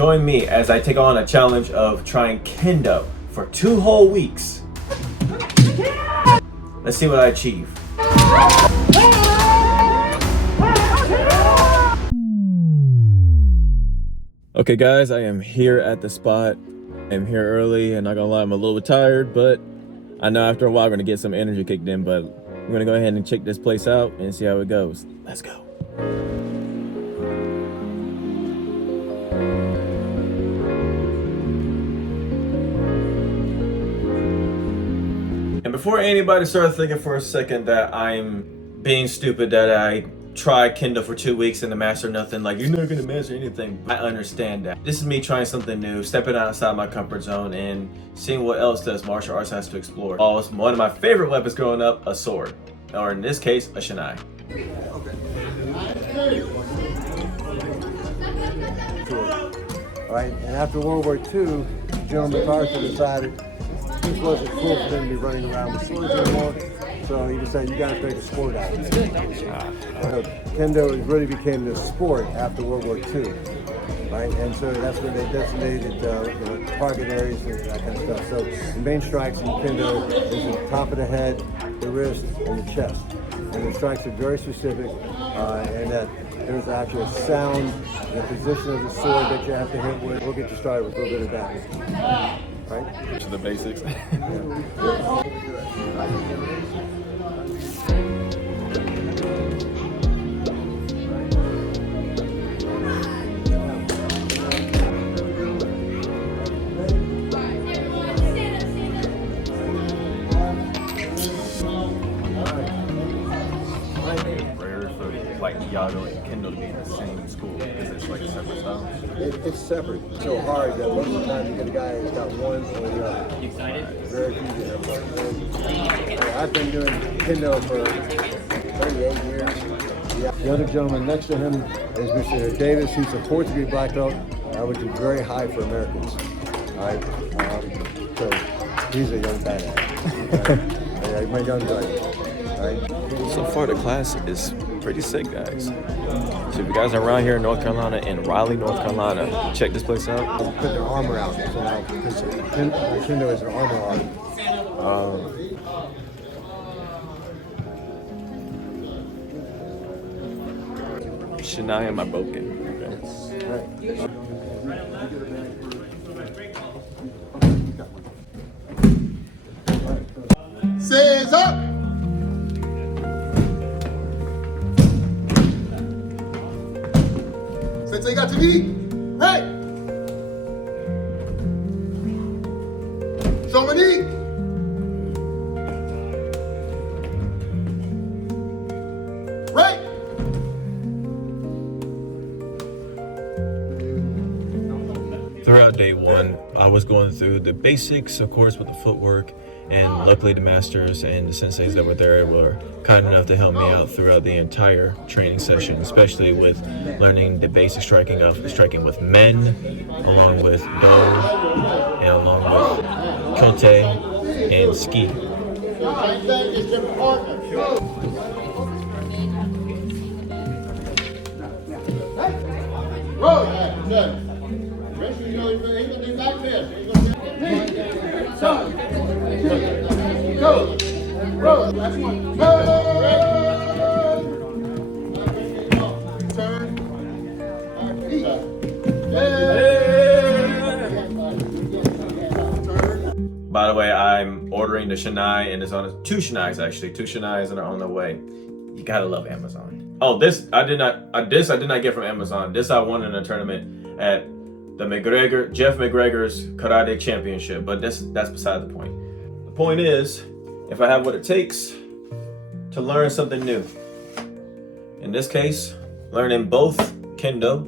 Join me as I take on a challenge of trying Kendo for 2 whole weeks. Let's see what I achieve. Okay guys, I am here at the spot. I'm here early and not gonna lie, I'm a little bit tired, but I know after a while we're gonna get some energy kicked in, but we're gonna go ahead and check this place out and see how it goes. Let's go. And before anybody starts thinking for a second that I'm being stupid, that I tried Kendo for 2 weeks and to master nothing, like, you're not gonna master anything. I understand that. This is me trying something new, stepping outside my comfort zone and seeing what else does martial arts has to explore. One of my favorite weapons growing up, a sword. Or in this case, a shinai. All right, and after World War II, General MacArthur decided it wasn't cool for them to be running around with swords anymore. So he decided you got to make a sport out of it. Kendo really became the sport after World War II, right? And so that's where they designated target areas and that kind of stuff. So the main strikes in Kendo is the top of the head, the wrist, and the chest. And the strikes are very specific, and that there's actually a sound, the position of the sword that you have to hit with. We'll get you started with a little bit of that. Right? To the basics. Like Iago and Kendo to be in the same school because it's like separate styles? It's separate. It's so hard that most of the time you get a guy who's got one or the other. You excited? Very few. I've been doing Kendo for 38 years. Yeah. The other gentleman next to him is Mr. Davis. He's a fourth degree black belt, which is very high for Americans. All right. So he's a young badass. My young guy. Right. So far the class is pretty sick, guys. So if you guys are around here in North Carolina, in Raleigh, North Carolina, check this place out. Put their armor out. So now, because Kendo is an armor art. Shinai and my Boken. Says up! Sensei got to knee. Right. Show my knee. Right. Throughout day one, I was going through the basics, of course, with the footwork, and luckily the masters and the senseis that were there were kind enough to help me out throughout the entire training session, especially with learning the basic striking of striking with men, along with do, and along with kote and ski. Go! Roll! That's one. Turn. By the way, I'm ordering the shinai, and it's on 2 shinais actually. 2 shinais are on the way. You gotta love Amazon. Oh, this I did not get from Amazon. This I won in a tournament at the Jeff McGregor's Karate Championship, but that's beside the point. The point is, if I have what it takes to learn something new, in this case, learning both Kendo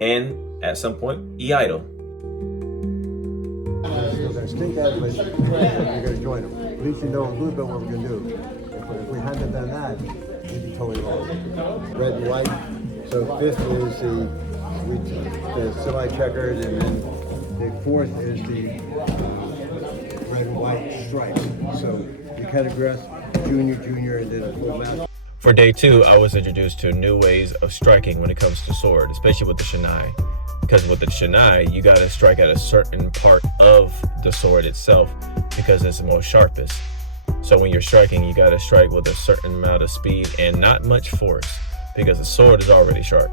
and at some point, Iaido. We're going to stink at it, but you're going to join them. At least you know a little bit what we're going to do. If we hadn't done that, we'd be totally wrong. Red and white. So 5th is the semi-checkered, and then the 4th is the red and white stripes. So you categorize junior, and then a full master. For day 2, I was introduced to new ways of striking when it comes to sword, especially with the shinai. because with the shinai, you gotta strike at a certain part of the sword itself because it's the most sharpest. So when you're striking, you gotta strike with a certain amount of speed and not much force because the sword is already sharp.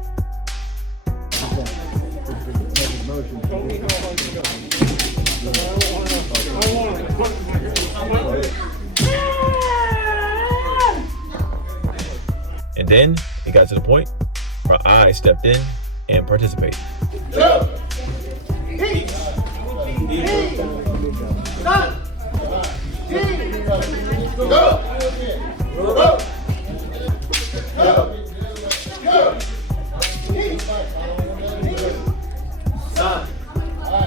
And then it got to the point where I stepped in and participated. Go! Heat! Heat! Stop! Heat! Go! Go! Go! Go! Heat! Stop!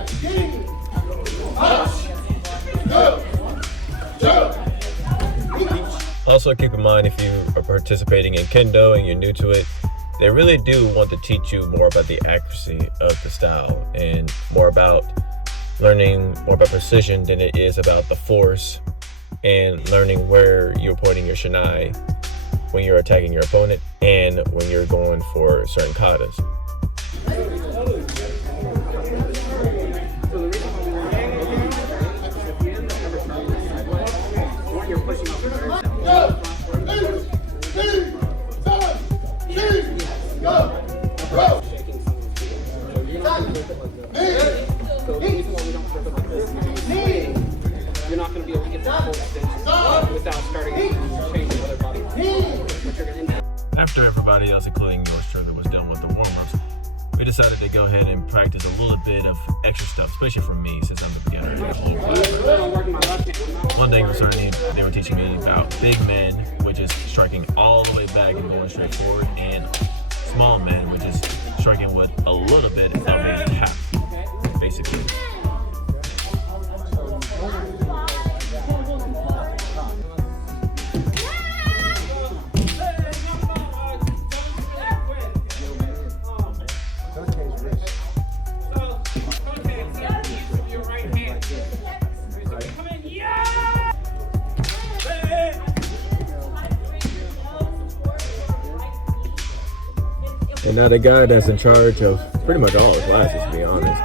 Heat! Go! Go! Also keep in mind, if you are participating in Kendo and you're new to it, they really do want to teach you more about the accuracy of the style and more about learning more about precision than it is about the force, and learning where you're pointing your shinai when you're attacking your opponent and when you're going for certain katas. You're not going to be able to get that full extension without starting to change the other body. But you're going to end up. After everybody else, including yours truly, was done with the warm-ups, we decided to go ahead and practice a little bit of extra stuff, especially for me, since I'm the beginner. One thing concerning, they were teaching me about big men, which is striking all the way back and going straight forward, and small men, which is striking with a little bit of a tap, basically. And now the guy that's in charge of pretty much all the classes, to be honest,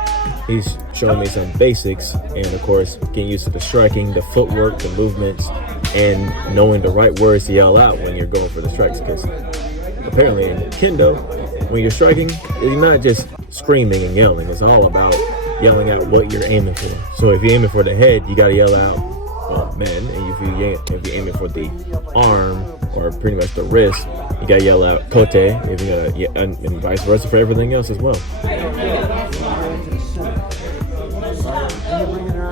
he's showing me some basics, and of course getting used to the striking, the footwork, the movements, and knowing the right words to yell out when you're going for the strikes. Because apparently in Kendo, when you're striking, you're not just screaming and yelling. It's all about yelling out what you're aiming for. So if you're aiming for the head, you gotta yell out, "Oh man!" And if you're aiming for the arm or pretty much the wrist, you gotta yell out "kote." If you're gonna, and vice versa for everything else as well.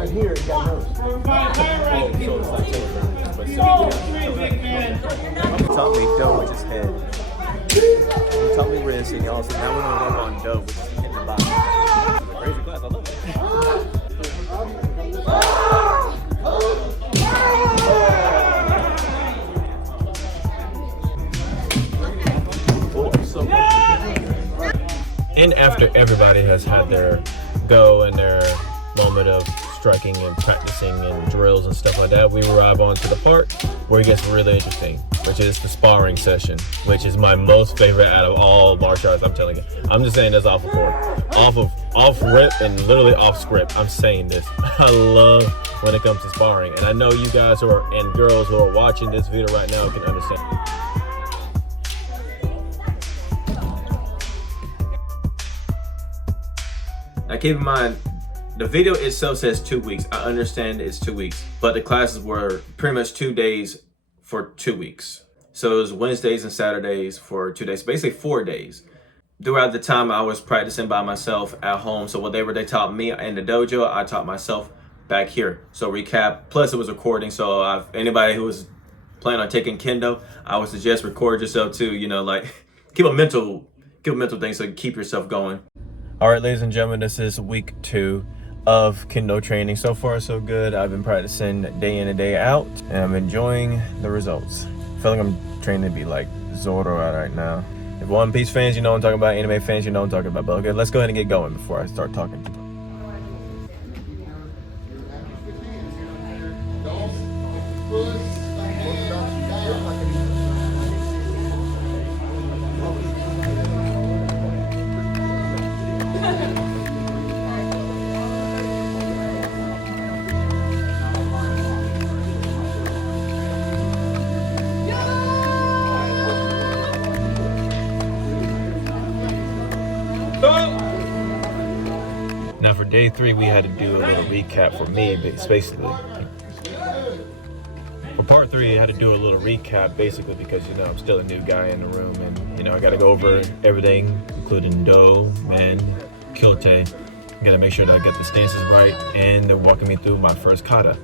Here, you got notes. He taught me do, which is head. He taught me wrist, and he also, now we're going to work on do, which is hitting the body. Crazy class, I love it. And after everybody has had their go and their moment of striking and practicing and drills and stuff like that, we arrive on to the part where it gets really interesting, which is the sparring session, which is my most favorite out of all martial arts. I'm telling you, I'm just saying this off rip and literally off script. I'm saying this. I love when it comes to sparring, and I know you guys who are, and girls who are watching this video right now can understand. Now keep in mind, the video itself says 2 weeks. I understand it's 2 weeks, but the classes were pretty much 2 days for 2 weeks. So it was Wednesdays and Saturdays for 2 days, basically 4 days. Throughout the time I was practicing by myself at home. So whatever they taught me in the dojo, I taught myself back here. So recap, plus it was recording. So if anybody who was planning on taking Kendo, I would suggest record yourself too, you know, like keep a mental thing so you keep yourself going. All right, ladies and gentlemen, this is week 2 of Kendo training. So far, so good. I've been practicing day in and day out, and I'm enjoying the results. I feel like I'm training to be like Zoro right now. If One Piece fans, you know what I'm talking about. Anime fans, you know what I'm talking about. But okay, let's go ahead and get going before I start talking. for day 3, we had to do a little recap for me, basically. For part 3, I had to do a little recap, basically because, you know, I'm still a new guy in the room, and, you know, I got to go over everything, including do, men, kyote. I got to make sure that I get the stances right, and they're walking me through my first kata.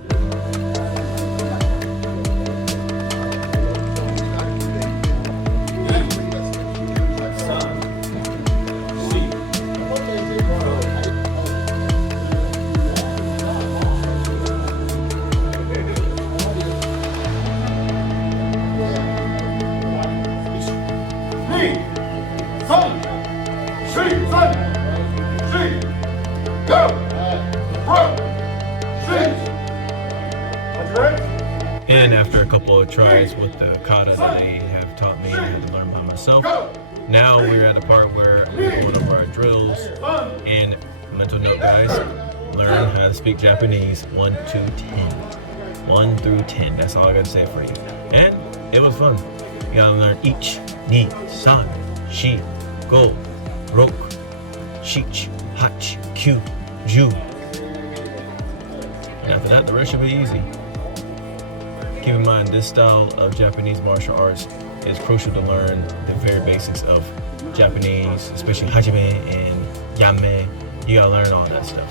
And after a couple of tries with the kata that they have taught me, I had to learn by myself. Now we're at a part where we're going over our drills, and mental note, guys, learn how to speak Japanese 1 to 10. 1 through 10, that's all I gotta say for you. And it was fun. You gotta learn each, ni, san, shi, go, rok, shich, hach, kyu, ju. And after that, the rest should be easy. Keep in mind, this style of Japanese martial arts is crucial to learn the very basics of Japanese, especially hajime and yame. You gotta learn all that stuff.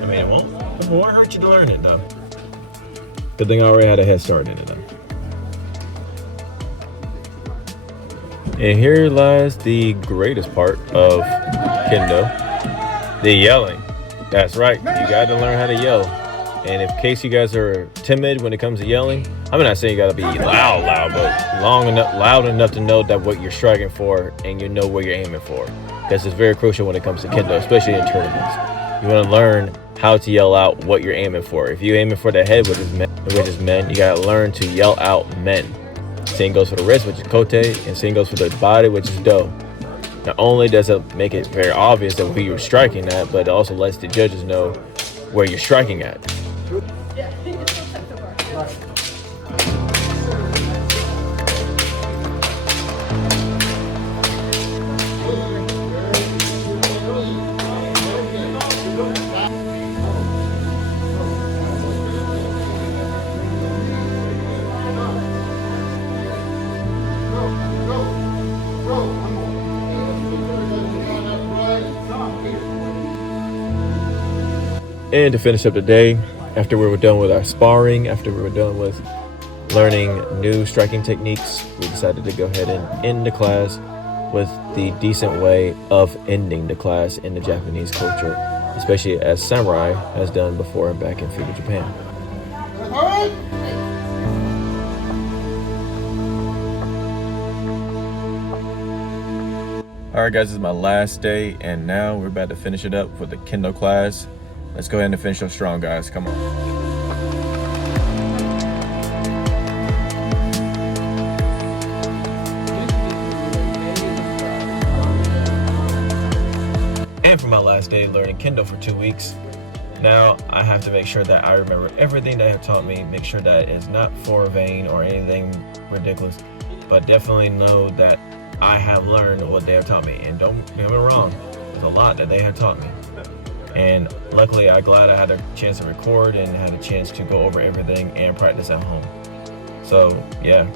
I mean, it won't hurt you to learn it, though. Good thing I already had a head start in it, though. And here lies the greatest part of Kendo, the yelling. That's right, you gotta learn how to yell. And in case you guys are timid when it comes to yelling, I'm not saying you gotta be loud, but loud enough to know that what you're striking for and you know where you're aiming for. Because it's very crucial when it comes to Kendo, especially in tournaments. You wanna learn how to yell out what you're aiming for. If you're aiming for the head, which is men, you gotta learn to yell out men. Same goes for the wrist, which is kote, and same goes for the body, which is do. Not only does it make it very obvious that who you're striking at, but it also lets the judges know where you're striking at. And to finish up the day, after we were done with our sparring, after we were done with learning new striking techniques, we decided to go ahead and end the class with the decent way of ending the class in the Japanese culture, especially as samurai has done before back in feudal Japan. Alright guys, this is my last day, and now we're about to finish it up for the Kendo class. Let's go ahead and finish up strong, guys. Come on. And for my last day learning Kendo for 2 weeks, now I have to make sure that I remember everything they have taught me, make sure that it's not for vain or anything ridiculous, but definitely know that I have learned what they have taught me. And don't get me wrong, there's a lot that they have taught me. And luckily, I'm glad I had a chance to record and had a chance to go over everything and practice at home. So, yeah.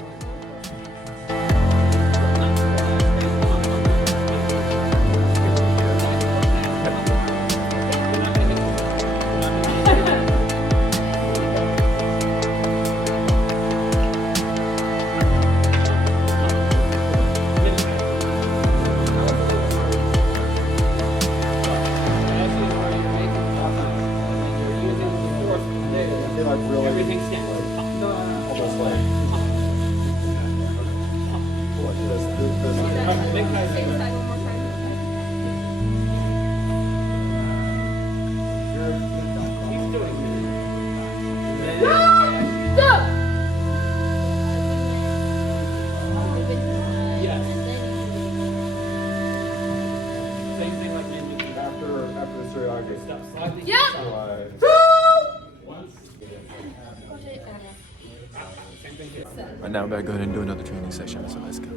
Right now, I'm about to go ahead and do another training session, so let's go.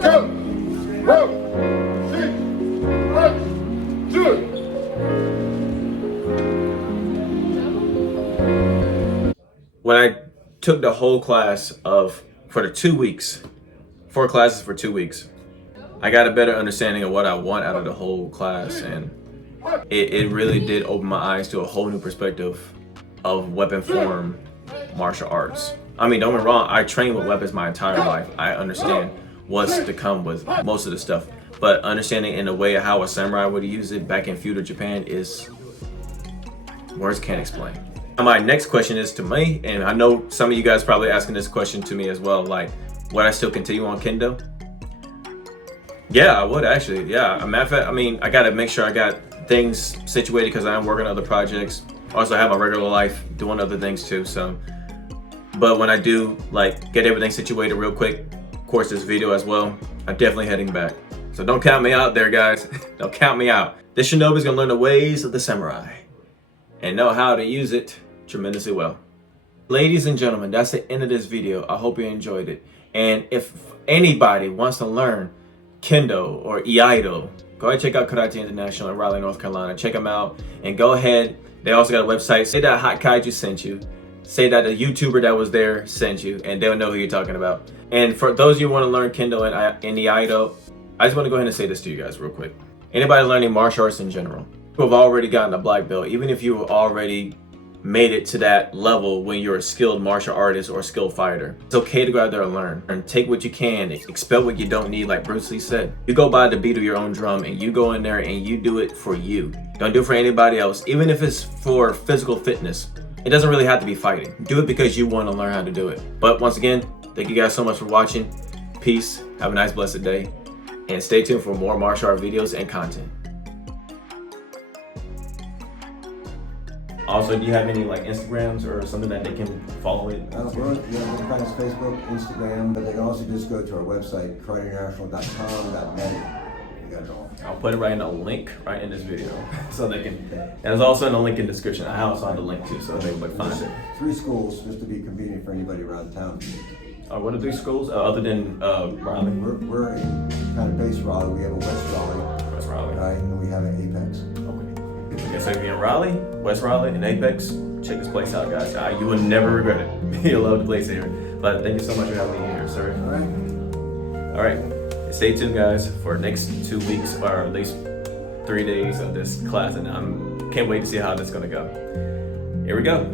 Go! Row! Sit! took the whole class for the 2 weeks, 4 classes for 2 weeks, I got a better understanding of what I want out of the whole class, and it really did open my eyes to a whole new perspective of weapon form martial arts. I mean, don't get me wrong, I trained with weapons my entire life. I understand what's to come with most of the stuff, but understanding in a way how a samurai would use it back in feudal Japan is words can't explain. My next question is to me, and I know some of you guys probably asking this question to me as well, like, would I still continue on Kendo? Yeah, I would actually. Yeah, a matter of fact, I mean, I gotta make sure I got things situated because I am working on other projects. Also, I have my regular life doing other things too. So, but when I do like get everything situated real quick, of course, this video as well, I'm definitely heading back. So don't count me out there, guys. Don't count me out. This shinobi is gonna learn the ways of the samurai and know how to use it tremendously well. Ladies and gentlemen, that's the end of this video. I hope you enjoyed it. And if anybody wants to learn Kendo or Iaido, go ahead and check out Karate International in Raleigh, North Carolina. Check them out and go ahead. They also got a website. Say that Hot Kaiju sent you. Say that a YouTuber that was there sent you, and they'll know who you're talking about. And for those of you who want to learn Kendo and Iaido, I just want to go ahead and say this to you guys real quick. Anybody learning martial arts in general, who have already gotten a black belt, even if you already made it to that level when you're a skilled martial artist or skilled fighter, it's okay to go out there and learn and take what you can, expel what you don't need, like Bruce Lee said. You go by the beat of your own drum and you go in there and you do it for you. Don't do it for anybody else, even if it's for physical fitness. It doesn't really have to be fighting. Do it because you want to learn how to do it. But once again, thank you guys so much for watching. Peace, have a nice blessed day, and stay tuned for more martial art videos and content. Also, do you have any like Instagrams or something that they can follow it? Well, you know, find us Facebook, Instagram, but they can also just go to our website, karateinational.com.net. You got it all. I'll put it right in the link right in this video, so they can. And it's also in the link in the description. I also have the link too, so they would find it. 3 schools, just to be convenient for anybody around town. What are 3 schools other than Raleigh? We're in kind of base Raleigh. We have a West Raleigh. West Raleigh. Right, and we have an Apex. Okay, so if you're in Raleigh, West Raleigh, and Apex, check this place out, guys. You will never regret it. You'll love the place here. But thank you so much for having me here, sir. All right. All right. Stay tuned, guys, for next 2 weeks or at least 3 days of this class, and I can't wait to see how this is gonna go. Here we go.